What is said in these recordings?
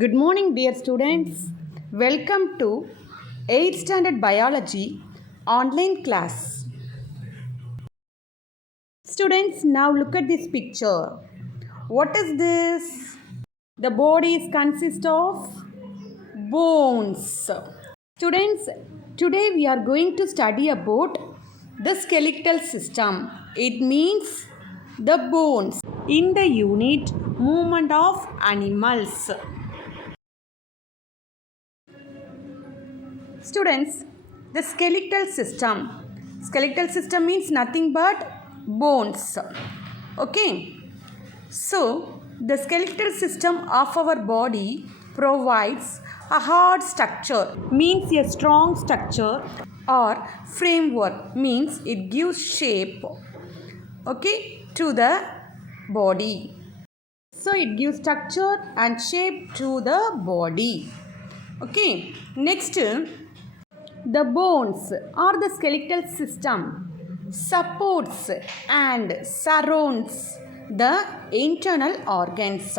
Good morning, dear students. Welcome to 8th Standard Biology online class. Students, now look at this picture. What is this? The body consists of bones. Students, today we are going to study about the skeletal system. It means the bones in the unit movement of animals. Students, the skeletal system. Skeletal system means nothing but bones. Okay. So, the skeletal system of our body provides a hard structure, means a strong structure, or framework, means it gives shape, okay, to the body. So, it gives structure and shape to the body. Okay. Next, the bones or the skeletal system supports and surrounds the internal organs.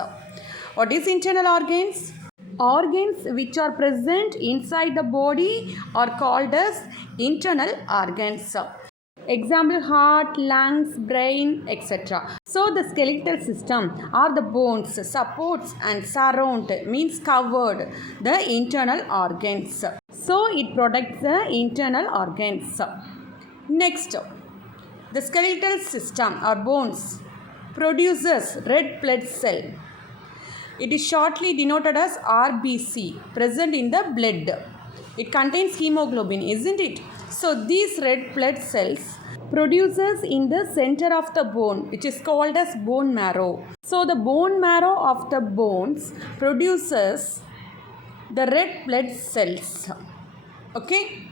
What is internal organs? Organs which are present inside the body are called as internal organs. Example: heart, lungs, brain, etc. So the skeletal system or the bones supports and surround, means covered, the internal organs. So it protects the internal organs. Next, the skeletal system or bones produces red blood cell. It is shortly denoted as RBC, present in the blood. It contains hemoglobin, isn't it? So these red blood cells produces in the center of the bone, which is called as bone marrow. So the bone marrow of the bones produces the red blood cells. Okay.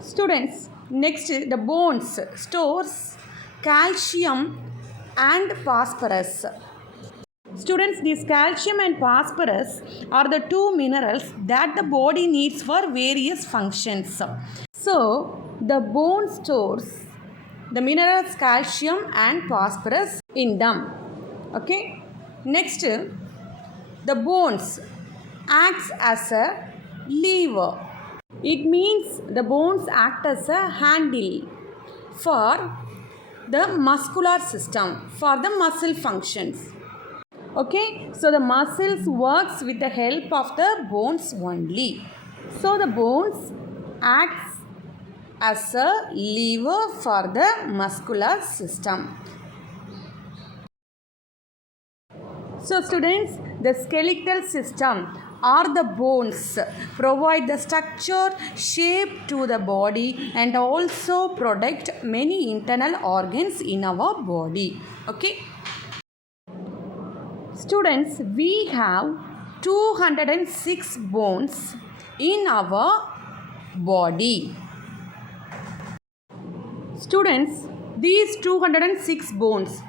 Students, next, the bones stores calcium and phosphorus. Students, this calcium and phosphorus are the two minerals that the body needs for various functions. So, the bone stores the minerals calcium and phosphorus in them. Okay. Next, the bones acts as a lever. It means the bones act as a handle for the muscular system, for the muscle functions. Okay, so the muscles works with the help of the bones only. So the bones acts as a lever for the muscular system. So students, the skeletal system or the bones provide the structure, shape to the body and also protect many internal organs in our body. Okay. Students, we have 206 bones in our body. Students, these 206 bones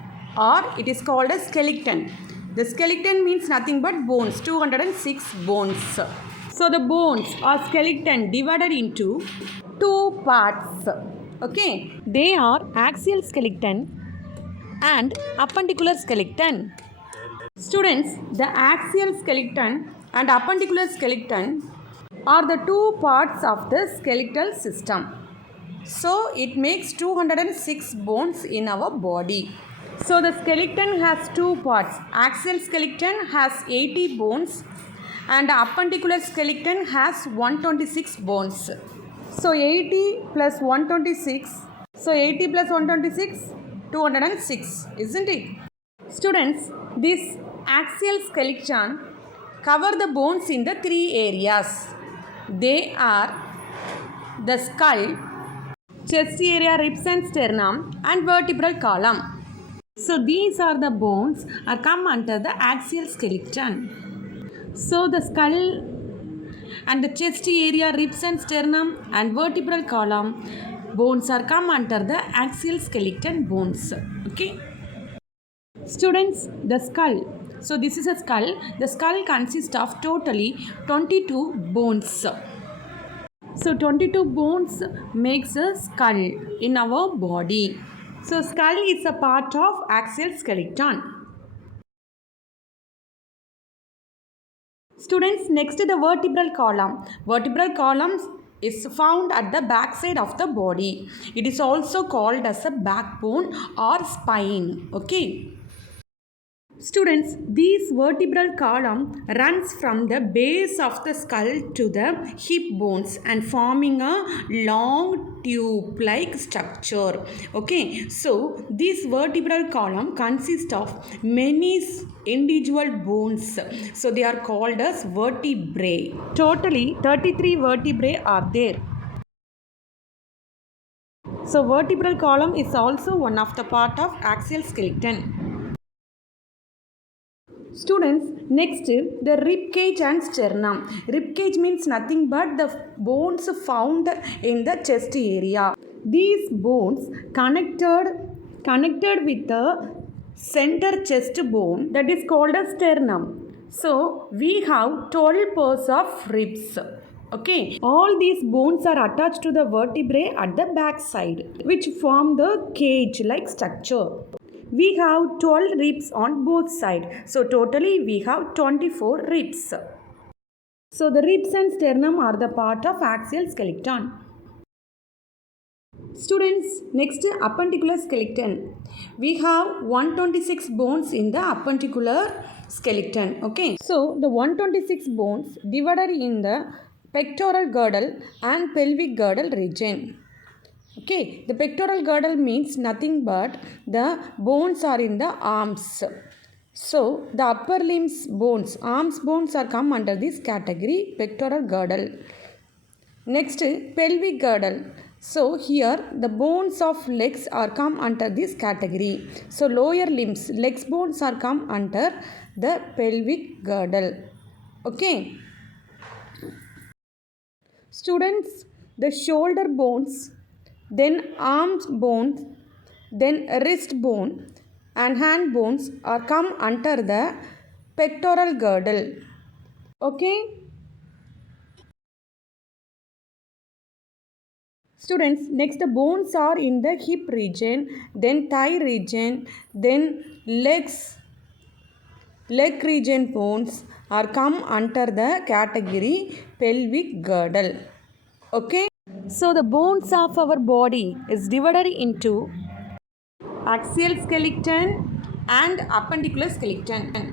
it is called a skeleton. The skeleton means nothing but bones, 206 bones. So the bones or skeleton divided into two parts. Okay, they are axial skeleton and appendicular skeleton. Students, the axial skeleton and appendicular skeleton are the two parts of the skeletal system. So, it makes 206 bones in our body. So, the skeleton has two parts. Axial skeleton has 80 bones and appendicular skeleton has 126 bones. So, 80 plus 126. So, 80 plus 126, 206, isn't it? Students, this axial skeleton cover the bones in the three areas. They are the skull, chest area, ribs and sternum and vertebral column. So these are the bones are come under the axial skeleton. So the skull and the chest area, ribs and sternum and vertebral column bones are come under the axial skeleton bones. Okay. Students, the skull. So this is a skull. The skull consists of totally 22 bones. So 22 bones makes a skull in our body. So skull is a part of axial skeleton. Students, next the vertebral column. Vertebral column is found at the back side of the body. It is also called as a backbone or spine. Okay. Students, this vertebral column runs from the base of the skull to the hip bones and forming a long tube-like structure. Okay, so this vertebral column consists of many individual bones. So they are called as vertebrae. Totally 33 vertebrae are there. So vertebral column is also one of the part of axial skeleton. Students, next the rib cage and sternum. Rib cage means nothing but the bones found in the chest area. These bones connected with the center chest bone that is called a sternum. So we have 12 pairs of ribs. Okay, all these bones are attached to the vertebrae at the back side, which form the cage-like structure. We have 12 ribs on both sides. So totally we have 24 ribs. So the ribs and sternum are the part of axial skeleton. Students, next appendicular skeleton. We have 126 bones in the appendicular skeleton. Okay. So the 126 bones divided in the pectoral girdle and pelvic girdle region. Okay, the pectoral girdle means nothing but the bones are in the arms. So, the upper limbs bones, arms bones are come under this category, pectoral girdle. Next, pelvic girdle. So, here the bones of legs are come under this category. So, lower limbs, legs bones are come under the pelvic girdle. Okay. Students, the shoulder bones, then arm bones, then wrist bone and hand bones are come under the pectoral girdle. Okay. Students, next the bones are in the hip region, then thigh region, then leg region bones are come under the category pelvic girdle. Okay. So the bones of our body is divided into axial skeleton and appendicular skeleton.